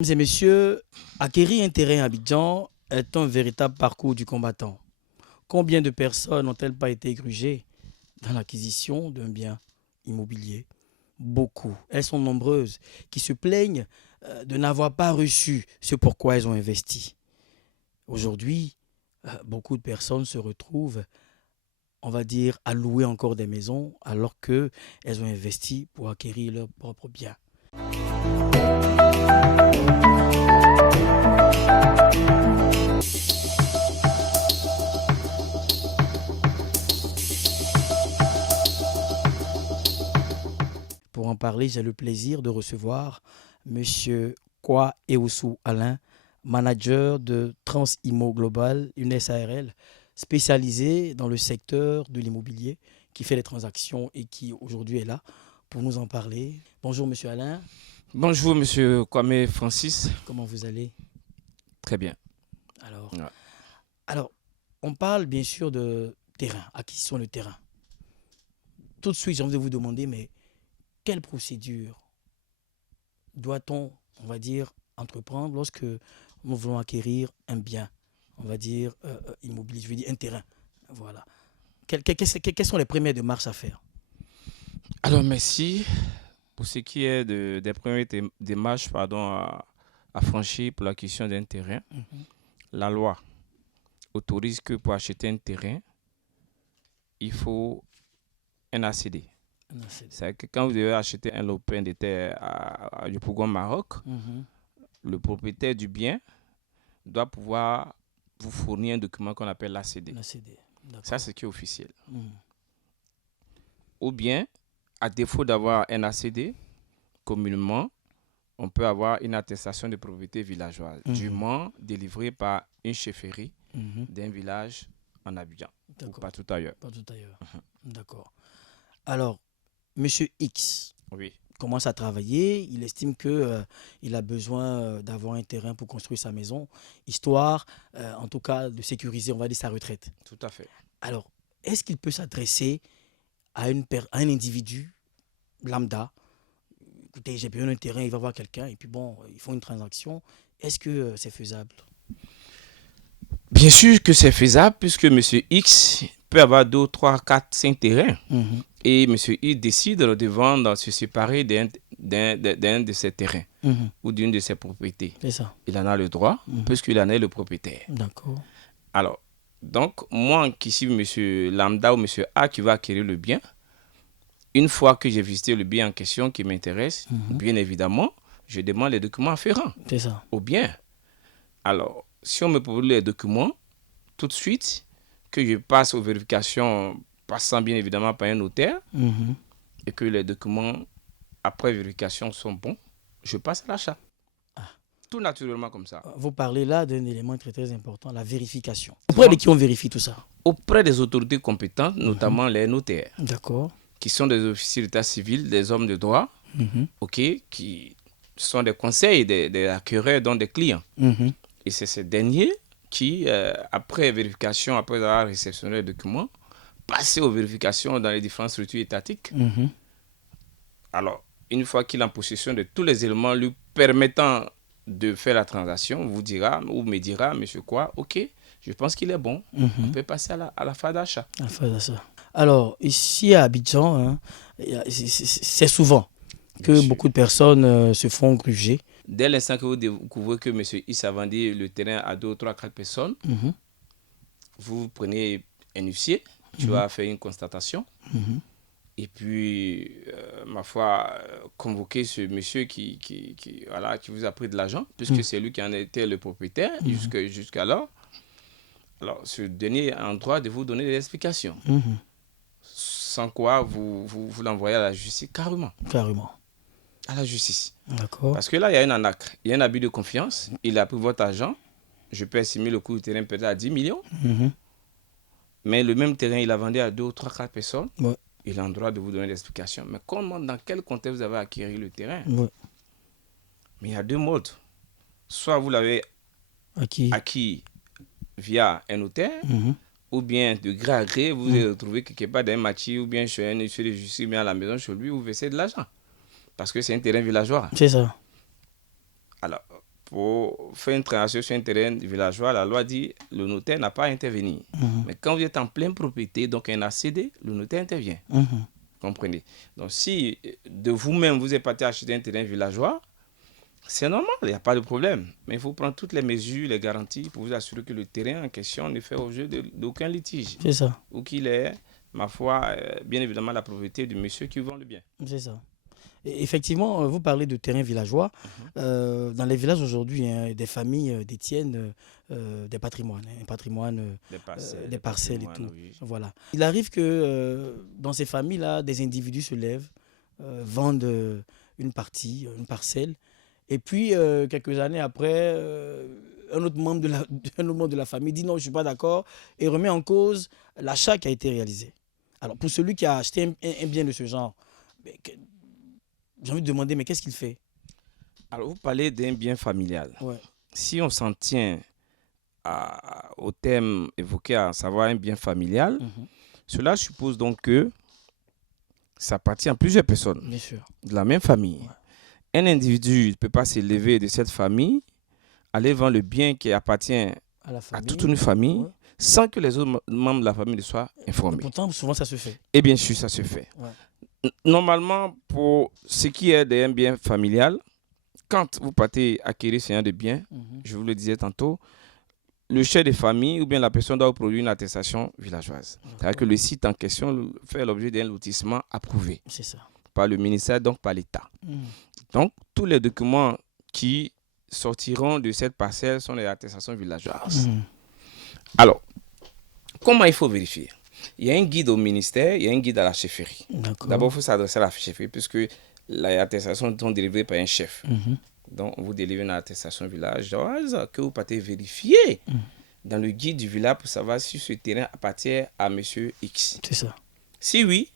Mesdames et messieurs, acquérir un terrain à Abidjan est un véritable parcours du combattant. Combien de personnes n'ont-elles pas été grugées dans l'acquisition d'un bien immobilier? Beaucoup. Elles sont nombreuses qui se plaignent de n'avoir pas reçu ce pourquoi elles ont investi. Aujourd'hui, beaucoup de personnes se retrouvent, on va dire, à louer encore des maisons alors qu'elles ont investi pour acquérir leur propre bien. Pour en parler, j'ai le plaisir de recevoir Monsieur Kwa Eoussou Alain, manager de Transimo Global, une SARL spécialisée dans le secteur de l'immobilier, qui fait les transactions et qui aujourd'hui est là pour nous en parler. Bonjour Monsieur Alain. Bonjour, monsieur Kwame Francis. Comment vous allez? Très bien. Alors, Ouais. alors, on parle bien sûr de terrain, acquisition de terrain. Tout de suite, j'ai envie de vous demander, mais quelle procédure doit-on, on va dire, entreprendre lorsque nous voulons acquérir un bien, on va dire, immobilier, je veux dire un terrain. Voilà. Quelles sont les premières démarches à faire? Alors, merci. Pour ce qui est des premières démarches à franchir pour l'acquisition d'un terrain, Mhm. la loi autorise que pour acheter un terrain, il faut un ACD. C'est-à-dire que quand vous devez acheter un lopin de terre à Yopougon, Maroc, Mhm. le propriétaire du bien doit pouvoir vous fournir un document qu'on appelle l'ACD. L'ACD, Ça, d'accord. c'est ce qui est officiel. Mhm. Ou bien, à défaut d'avoir un ACD, communément, on peut avoir une attestation de propriété villageoise, Mhm. dûment délivrée par une chefferie Mhm. d'un village en Abidjan ou D'accord, partout ailleurs. pas tout ailleurs. D'accord. Alors, Monsieur X Oui. commence à travailler, il estime que il a besoin d'avoir un terrain pour construire sa maison, histoire, en tout cas, de sécuriser, on va dire, sa retraite. Tout à fait. Alors, est-ce qu'il peut s'adresser à un individu lambda? Écoutez, j'ai besoin d'un terrain, il va voir quelqu'un, et puis bon, ils font une transaction. Est-ce que c'est faisable? Bien sûr que c'est faisable puisque M. X peut avoir 2, 3, 4, 5 terrains Mhm. et M. Y décide de vendre, se séparer d'un de ses terrains Mhm. ou d'une de ses propriétés. C'est ça. Il en a le droit Mhm. puisqu'il en est le propriétaire. D'accord. Alors, donc, moi qui suis M. Lambda ou M. A qui va acquérir le bien, une fois que j'ai visité le bien en question qui m'intéresse, Mhm. bien évidemment, je demande les documents afférents C'est ça. au bien. Alors, si on me propose les documents, tout de suite, que je passe aux vérifications, passant bien évidemment par un notaire, Mhm. et que les documents, après vérification, sont bons, je passe à l'achat. Ah. Tout naturellement comme ça. Vous parlez là d'un élément très très important, la vérification. Auprès de Souvent, qui on vérifie tout ça? auprès des autorités compétentes, Mhm. notamment les notaires, D'accord. qui sont des officiers d'état civil, des hommes de droit, Mhm. ok, qui sont des conseils des acquéreurs, dont des clients. Mhm. Et c'est ces derniers qui, après vérification, après avoir réceptionné les documents, passent aux vérifications dans les différentes structures étatiques. Mhm. Alors, une fois qu'il est en possession de tous les éléments lui permettant de faire la transaction, vous dira ou me dira, monsieur quoi, ok, je pense qu'il est bon, on Mhm. peut passer à la phase d'achat. Enfin, ça. Alors, ici à Abidjan, hein, c'est souvent Bien que sûr. beaucoup de personnes se font gruger. Dès l'instant que vous découvrez que monsieur Is a vendu le terrain à 2, 3, 4 personnes, Mhm. vous prenez un huissier, tu Mhm. vas faire une constatation. Mhm. Et puis, ma foi, convoquer ce monsieur voilà, qui vous a pris de l'argent, puisque Mhm. c'est lui qui en était le propriétaire Mhm. jusqu'alors. Alors, ce dernier a en droit de vous donner des explications. Mhm. Sans quoi, vous l'envoyez à la justice carrément. Carrément. À la justice. D'accord. Parce que là, il y a un arnaque. Il y a un abus de confiance. Il a pris votre argent. Je peux estimer le coût du terrain peut-être à 10 millions. Mhm. Mais le même terrain, il a vendu à 2 ou 3, 4 personnes. Ouais. Il a le droit de vous donner des explications. Mais comment, dans quel contexte vous avez acquis le terrain? Ouais. Mais il y a deux modes. Soit vous l'avez Qui? acquis via un notaire, Mhm. ou bien de gré à gré, vous vous Mhm. êtes retrouvé quelque part dans un match, ou bien chez un huissier de justice, ou bien à la maison chez lui, vous versez de l'argent. Parce que c'est un terrain villageois. C'est ça. Alors, pour faire une transaction sur un terrain villageois, la loi dit que le notaire n'a pas à intervenir. Mais quand vous êtes en pleine propriété, donc un ACD, le notaire intervient. Comprenez? Donc si de vous-même, vous êtes parti acheter un terrain villageois, c'est normal, il n'y a pas de problème. Mais il faut prendre toutes les mesures, les garanties pour vous assurer que le terrain en question ne fait objet d'aucun litige. C'est ça. Ou qu'il est, ma foi, bien évidemment, la propriété du monsieur qui vend le bien. C'est ça. Et effectivement, vous parlez de terrains villageois. Dans les villages aujourd'hui, des familles détiennent des patrimoines, un patrimoine, des parcelles et tout. Oui. Voilà. Il arrive que dans ces familles-là, des individus se lèvent, vendent une partie, une parcelle. Et puis, quelques années après, un autre membre de la famille dit non, je ne suis pas d'accord et remet en cause l'achat qui a été réalisé. Alors, pour celui qui a acheté un bien de ce genre, j'ai envie de demander, mais qu'est-ce qu'il fait? Alors, vous parlez d'un bien familial. Ouais. Si on s'en tient au thème évoqué, à savoir un bien familial, cela suppose donc que ça appartient à plusieurs personnes. Bien sûr. De la même famille. Ouais. Un individu ne peut pas s'élever de cette famille, aller vendre le bien qui appartient à toute une famille, sans que les autres membres de la famille ne soient informés. Et pourtant, souvent, ça se fait. Et bien sûr, ça se fait. Ouais. Normalement, pour ce qui est d'un bien familial, quand vous partez acquérir ce genre de bien, je vous le disais tantôt, le chef de famille ou bien la personne doit produire une attestation villageoise. C'est-à-dire que le site en question fait l'objet d'un lotissement approuvé. C'est ça. Par le ministère, donc par l'État. Donc, tous les documents qui sortiront de cette parcelle sont les attestations villageoises. Alors, comment il faut vérifier? Il y a un guide au ministère, il y a un guide à la chefferie. D'abord, il faut s'adresser à la chefferie puisque les attestations sont délivrées par un chef. Donc, on vous délivre une attestation villageoise que vous partez vérifier dans le guide du village pour savoir si ce terrain appartient à M. X. C'est ça. Si oui,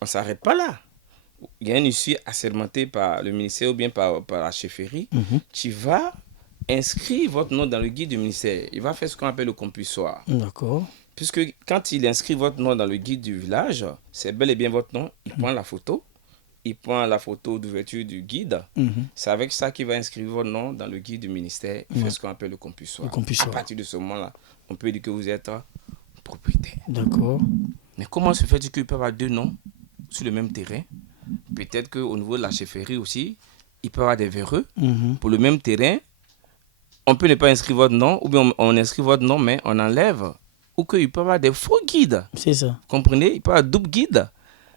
on ne s'arrête pas là. Il y a un huissier assermenté par le ministère ou bien par la chefferie qui va inscrire votre nom dans le guide du ministère. Il va faire ce qu'on appelle le compulsoire. D'accord. Puisque quand il inscrit votre nom dans le guide du village, c'est bel et bien votre nom. Il prend la photo. Il prend la photo d'ouverture du guide. C'est avec ça qu'il va inscrire votre nom dans le guide du ministère. Il fait ce qu'on appelle le compulsoire. À partir de ce moment-là, on peut dire que vous êtes propriétaire. D'accord. Mais comment se fait-il qu'il peut avoir deux noms sur le même terrain? Peut-être qu'au niveau de la chefferie aussi, il peut y avoir des véreux. Pour le même terrain, on peut ne pas inscrire votre nom, ou bien on inscrit votre nom, mais on enlève. Ou qu'il peut y avoir des faux guides. C'est ça. Comprenez? Il peut y avoir double guide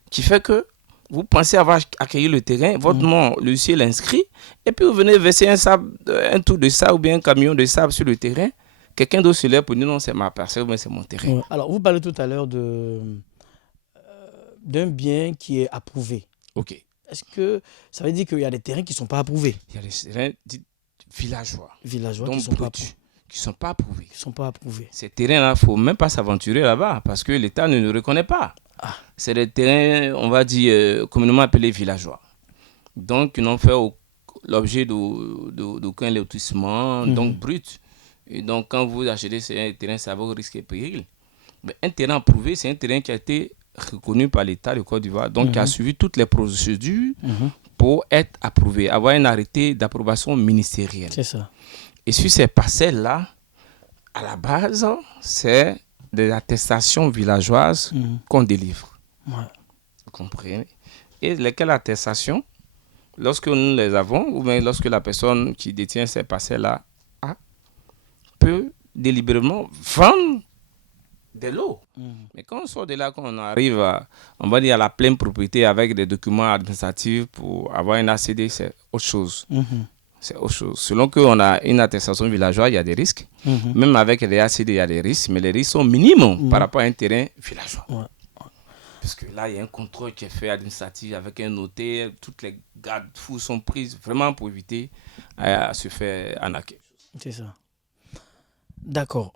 qui fait que vous pensez avoir accueilli le terrain, votre nom, le huissier l'inscrit, et puis vous venez verser un tour de sable ou bien un camion de sable sur le terrain. Quelqu'un d'autre se lève pour dire non, c'est ma parcelle, mais c'est mon terrain. Ouais. Alors, vous parlez tout à l'heure d'un bien qui est approuvé. Ok. Est-ce que ça veut dire qu'il y a des terrains qui ne sont pas approuvés? Il y a des terrains dits villageois. Villageois qui ne sont pas approuvés. Qui sont pas approuvés. Ces terrains-là, il ne faut même pas s'aventurer là-bas parce que l'État ne nous reconnaît pas. C'est des terrains, on va dire, communément appelés villageois. Donc, ils n'ont fait l'objet d'aucun lotissement, donc brut. Et donc, quand vous achetez ces terrains, ça va au risque et péril. Mais un terrain approuvé, c'est un terrain qui a été reconnu par l'État de Côte d'Ivoire, donc qui a suivi toutes les procédures pour être approuvé, avoir un arrêté d'approbation ministérielle. C'est ça. Et sur ces parcelles-là, à la base, c'est des attestations villageoises qu'on délivre. Ouais. Vous comprenez? Et lesquelles attestations, lorsque nous les avons, ou bien lorsque la personne qui détient ces parcelles-là peut délibérément vendre de l'eau. Mais quand on sort de là, quand on arrive on va dire à la pleine propriété avec des documents administratifs pour avoir un ACD, c'est autre chose. C'est autre chose. Selon qu'on a une attestation villageoise, il y a des risques. Même avec les ACD, il y a des risques, mais les risques sont minimes par rapport à un terrain villageois. Parce que là, il y a un contrôle qui est fait administratif avec un notaire. Toutes les garde-fous sont prises vraiment pour éviter à se faire arnaquer. C'est ça. D'accord.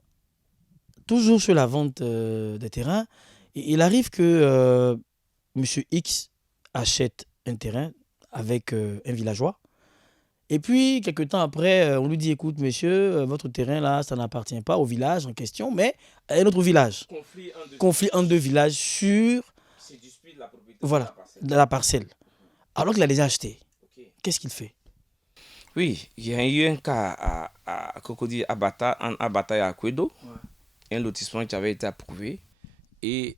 Toujours sur la vente des terrains, il arrive que M. X achète un terrain avec un villageois. Et puis, quelques temps après, on lui dit, écoute, monsieur, votre terrain, là, ça n'appartient pas au village en question, mais à un autre village. Conflit entre deux villages sur la propriété de la parcelle. Alors qu'il a déjà acheté. Qu'est-ce qu'il fait? Oui, il y a eu un cas à Cocody, à Bata, à Bata et à Kwedo, un lotissement qui avait été approuvé. Et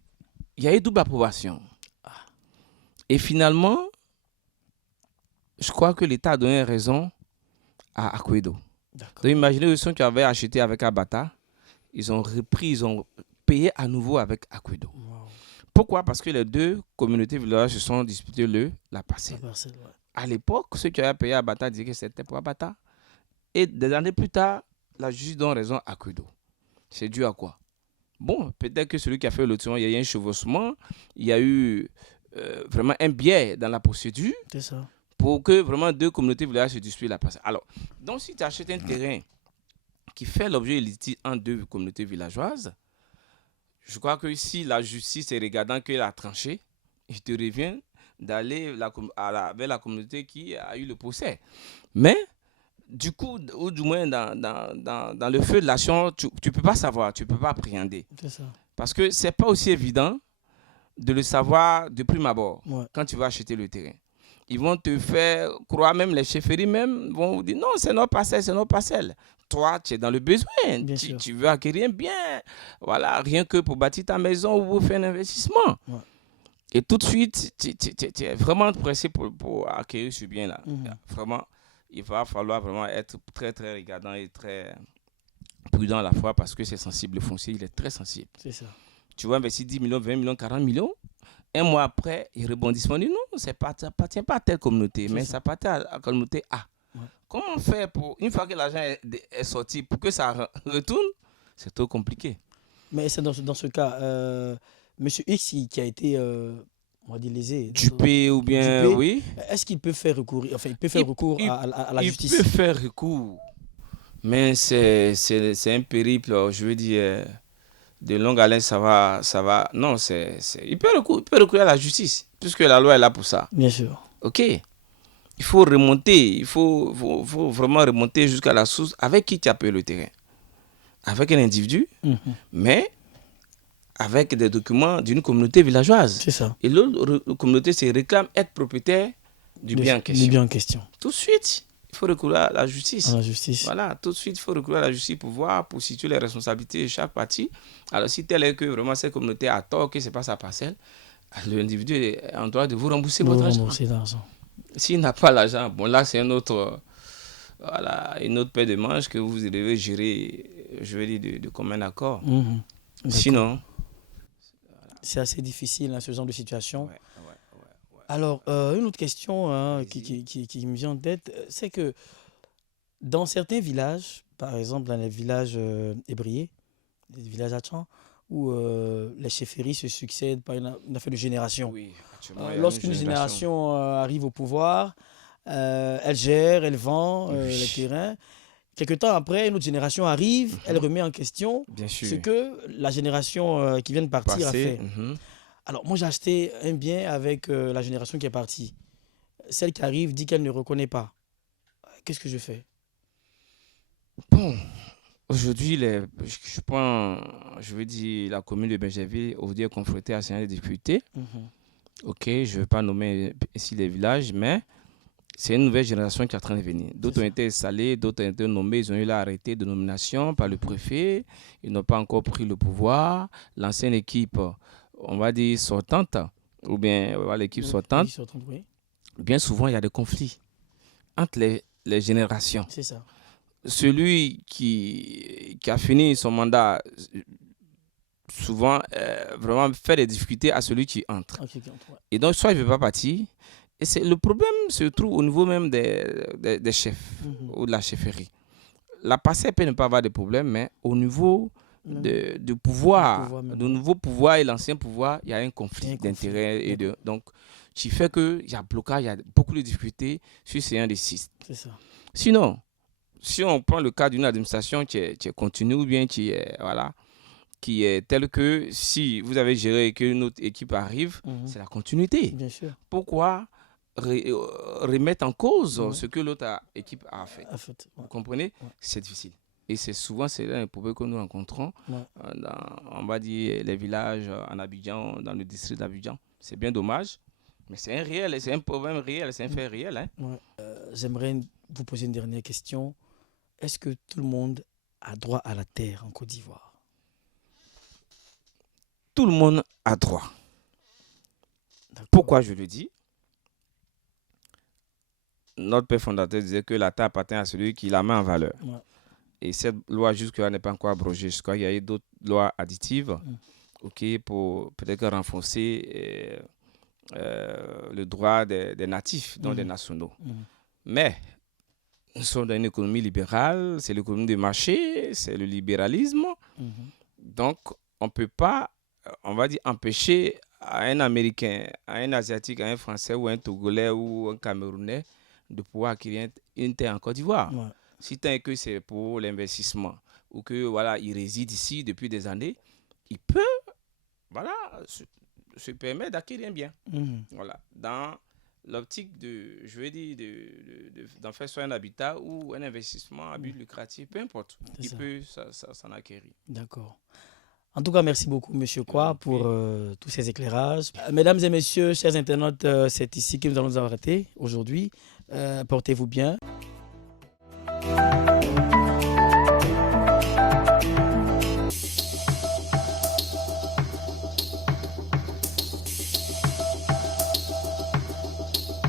il y a eu double approbation. Et finalement, je crois que l'État a donné raison à Kwedo. Donc imaginez le son qu'ils avaient acheté avec Abata, ils ont repris, ils ont payé à nouveau avec Akwedo. Wow. Pourquoi? Parce que les deux communautés villageoises se sont disputées la parcelle. À l'époque, ceux qui avaient payé Abata disaient que c'était pour Abata. Et des années plus tard, la justice donne raison à Akwedo. C'est dû à quoi? Bon, peut-être que celui qui a fait le lotissement, il y a eu un chevauchement, il y a eu vraiment un biais dans la procédure. C'est ça. Pour que vraiment deux communautés villageoises se disputent la parcelle. Alors, donc si tu achètes un terrain qui fait l'objet de litige en deux communautés villageoises, je crois que si la justice est regardant qu'elle a tranché, il te revient d'aller vers la communauté qui a eu le procès. Mais, du coup, ou du moins dans le feu de l'action, tu ne peux pas savoir, tu ne peux pas appréhender. C'est ça. Parce que ce n'est pas aussi évident de le savoir de prime abord quand tu vas acheter le terrain. Ils vont te faire croire, même les chefferies même vont vous dire non, c'est notre parcelle, c'est notre parcelle. Toi, tu es dans le besoin, tu veux acquérir un bien, voilà, rien que pour bâtir ta maison ou pour faire un investissement. Ouais. Et tout de suite, tu es vraiment pressé pour acquérir ce bien-là. Vraiment, il va falloir vraiment être très, très regardant et très prudent à la fois parce que c'est sensible. Le foncier, il est très sensible. C'est ça. Tu vas investir 10 millions, 20 millions, 40 millions. Un mois après, ils rebondissent. Ils disent non, ça n'appartient pas à telle communauté, mais ça appartient à la communauté A. Ouais. Comment on fait pour, une fois que l'argent est sorti, pour que ça retourne? C'est trop compliqué. Mais c'est dans ce cas, M. X qui a été, on va dire, lésé. Dupé ou bien, Dupé, oui. Est-ce qu'il peut faire recours, enfin, il peut faire recours à la justice? Il peut faire recours, mais c'est un périple, je veux dire, de longue haleine, ça va. Non, il peut recourir à la justice, puisque la loi est là pour ça. Bien sûr. OK. Il faut remonter, il faut vraiment remonter jusqu'à la source avec qui tu as payé le terrain. Avec un individu, mais avec des documents d'une communauté villageoise. C'est ça. Et l'autre communauté se réclame être propriétaire du bien en question. Du bien en question. Tout de suite, il faut recourir à la justice. À la justice. Voilà, tout de suite, il faut recourir à la justice pour situer les responsabilités de chaque partie. Alors, si tel est que vraiment cette communauté a tort, que ce n'est pas sa parcelle, l'individu est en droit de vous rembourser votre argent. S'il n'a pas l'argent, bon là, c'est une autre paire de manches que vous devez gérer, je vais dire, de commun accord. Sinon... C'est assez difficile, ce genre de situation. Ouais. Alors, une autre question qui me vient en tête, c'est que dans certains villages, par exemple dans les villages ébriés, les villages Hachans, où les chefferies se succèdent par une affaire de génération. Oui, lorsqu'une génération arrive au pouvoir, elle gère, elle vend les terrains. Quelque temps après, une autre génération arrive, elle remet en question ce que la génération qui vient de partir a fait. Alors, moi, j'ai acheté un bien avec la génération qui est partie. Celle qui arrive dit qu'elle ne reconnaît pas. Qu'est-ce que je fais? Bon, aujourd'hui, je veux dire, la commune de Bergerville, aujourd'hui, est confrontée à ces difficultés. Ok, je ne vais pas nommer ici les villages, mais c'est une nouvelle génération qui est en train de venir. D'autres ont été installés, d'autres ont été nommés. Ils ont eu l'arrêté de nomination par le préfet. Ils n'ont pas encore pris le pouvoir. L'ancienne équipe, on va dire sortante, ou bien l'équipe sortante, bien souvent, il y a des conflits entre les générations. C'est ça. Celui qui a fini son mandat, souvent, vraiment fait des difficultés à celui qui entre. Et donc, soit il ne veut pas partir. Et le problème se trouve au niveau même des chefs ou de la chefferie. La parcelle peut ne pas avoir de problème, mais au niveau du pouvoir, du nouveau pouvoir et l'ancien pouvoir, il y a un conflit d'intérêts. Donc, ce qui fait qu'il y a blocage, il y a beaucoup de difficultés sur ces 1 des 6. C'est ça. Sinon, si on prend le cas d'une administration qui est continue ou bien qui est telle que si vous avez géré et qu'une autre équipe arrive, c'est la continuité. Bien sûr. Pourquoi remettre en cause ce que l'autre équipe a fait? Vous comprenez? C'est difficile. Et c'est souvent un problème que nous rencontrons dans, on va dire, les villages en Abidjan, dans le district d'Abidjan. C'est bien dommage, mais c'est un problème réel, c'est un fait réel. J'aimerais vous poser une dernière question. Est-ce que tout le monde a droit à la terre en Côte d'Ivoire? Tout le monde a droit. Pourquoi je le dis? Notre père fondateur disait que la terre appartient à celui qui la met en valeur. Ouais. Et cette loi jusque-là n'est pas encore abrogée. Je crois qu'il y a eu d'autres lois additives pour peut-être renforcer le droit des natifs, donc des nationaux. Mais nous sommes dans une économie libérale, c'est l'économie de marché, c'est le libéralisme. Donc, on ne peut pas, on va dire, empêcher à un Américain, à un Asiatique, à un Français ou un Togolais ou un Camerounais de pouvoir acquérir une terre en Côte d'Ivoire. Ouais. Si tant que c'est pour l'investissement ou que voilà, il réside ici depuis des années, il peut voilà, se permettre d'acquérir un bien. Voilà. Dans l'optique d'en faire soit un habitat ou un investissement à but lucratif, peu importe, il peut s'en acquérir. D'accord. En tout cas, merci beaucoup, M. Kwa, pour tous ces éclairages. Mesdames et messieurs, chers internautes, c'est ici que nous allons nous arrêter aujourd'hui. Portez-vous bien.